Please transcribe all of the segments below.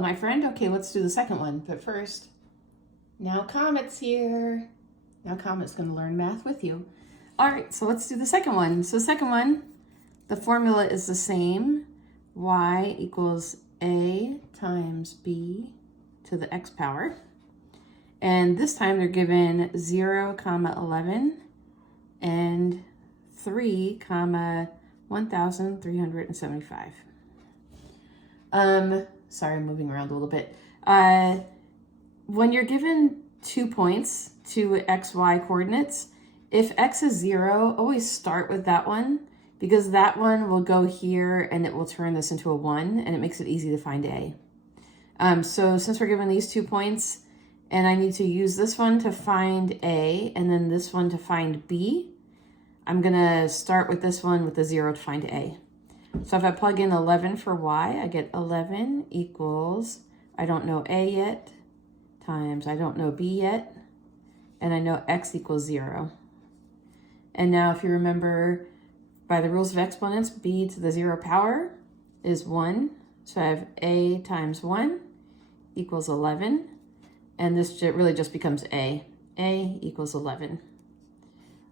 Hello, my friend. Okay, let's do the second one. But first, now Comet's here. Now Comet's going to learn math with you. All right, so let's do the second one. So the second one, the formula is the same. Y equals A times B to the x power. And this time they're given 0, 11 and 3, 1,375. Sorry, I'm moving around a little bit. When you're given 2 points, 2 x, y coordinates, if x is 0, always start with that one because that one will go here and it will turn this into a 1 and it makes it easy to find A. So since we're given these 2 points and I need to use this one to find A and then this one to find B, I'm gonna start with this one with the 0 to find A. So if I plug in 11 for y, I get 11 equals, I don't know A yet, times I don't know B yet, and I know x equals 0. And now if you remember by the rules of exponents, b to the 0 power is 1. So I have a times 1 equals 11. And this really just becomes a. A equals 11.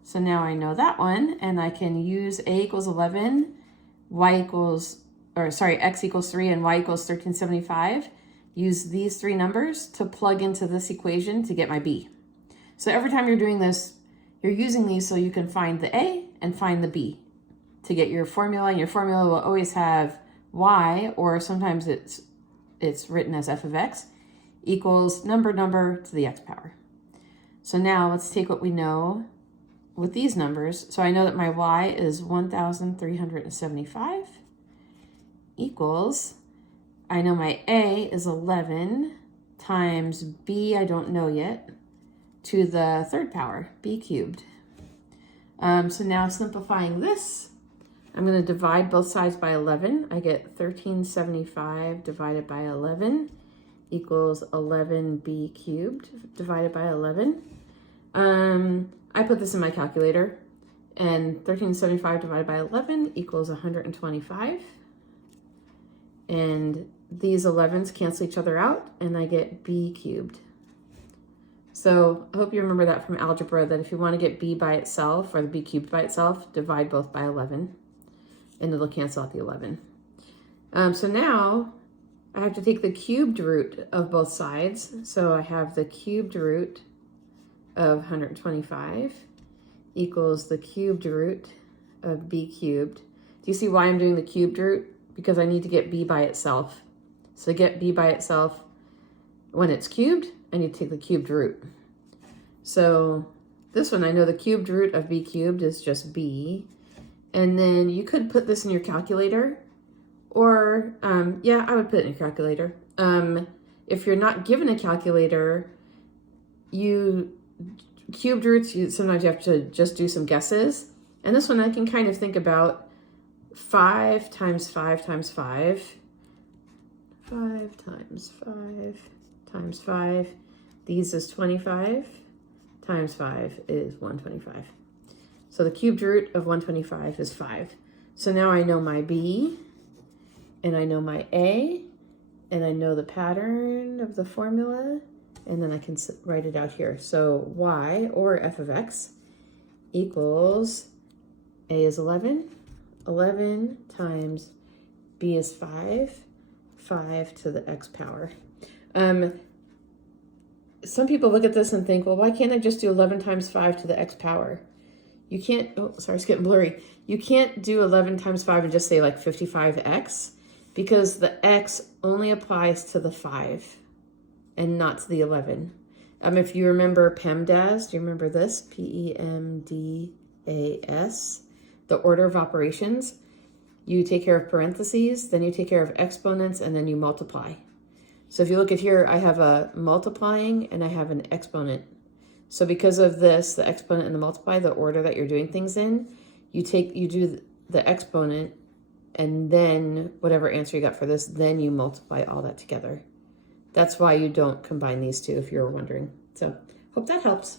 So now I know that one, and I can use a equals 11, x equals 3 and y equals 1375. Use these 3 numbers to plug into this equation to get my b. So every time you're doing this, you're using these so you can find the a and find the b to get your formula, and your formula will always have y, or sometimes it's written as f of x, equals number to the x power. So now let's take what we know with these numbers. So I know that my y is 1,375 equals, I know my a is 11 times b, I don't know yet, to the 3rd power, b cubed. So now simplifying this, I'm going to divide both sides by 11. I get 1375 divided by 11 equals 11b cubed divided by 11. I put this in my calculator, and 1375 divided by 11 equals 125. And these 11s cancel each other out, and I get b cubed. So I hope you remember that from algebra, that if you want to get b by itself, or the b cubed by itself, divide both by 11, and it'll cancel out the 11. So now I have to take the cubed root of both sides. So I have the cubed root of 125 equals the cubed root of b cubed. Do you see why I'm doing the cubed root? Because I need to get b by itself. So to get b by itself, when it's cubed, I need to take the cubed root. So this one, I know the cubed root of b cubed is just b. And then you could put this in your calculator, or yeah, I would put it in your calculator. If you're not given a calculator, cubed roots, sometimes you have to just do some guesses. And this one I can kind of think about 5 times 5 times 5. 5 times 5 times 5. These is 25 times 5 is 125. So the cubed root of 125 is 5. So now I know my b, and I know my a, and I know the pattern of the formula, and then I can write it out here. So y, or f of x, equals a is 11, 11 times b is 5, 5 to the x power. Some people look at this and think, well, why can't I just do 11 times 5 to the x power? You can't, oh, sorry, it's getting blurry. You can't do 11 times 5 and just say like 55x, because the x only applies to the 5 and not to the 11. If you remember PEMDAS, do you remember this? PEMDAS, the order of operations. You take care of parentheses, then you take care of exponents, and then you multiply. So if you look at here, I have a multiplying and I have an exponent. So because of this, the exponent and the multiply, the order that you're doing things in, you do the exponent, and then whatever answer you got for this, then you multiply all that together. That's why you don't combine these two, if you're wondering. So hope that helps.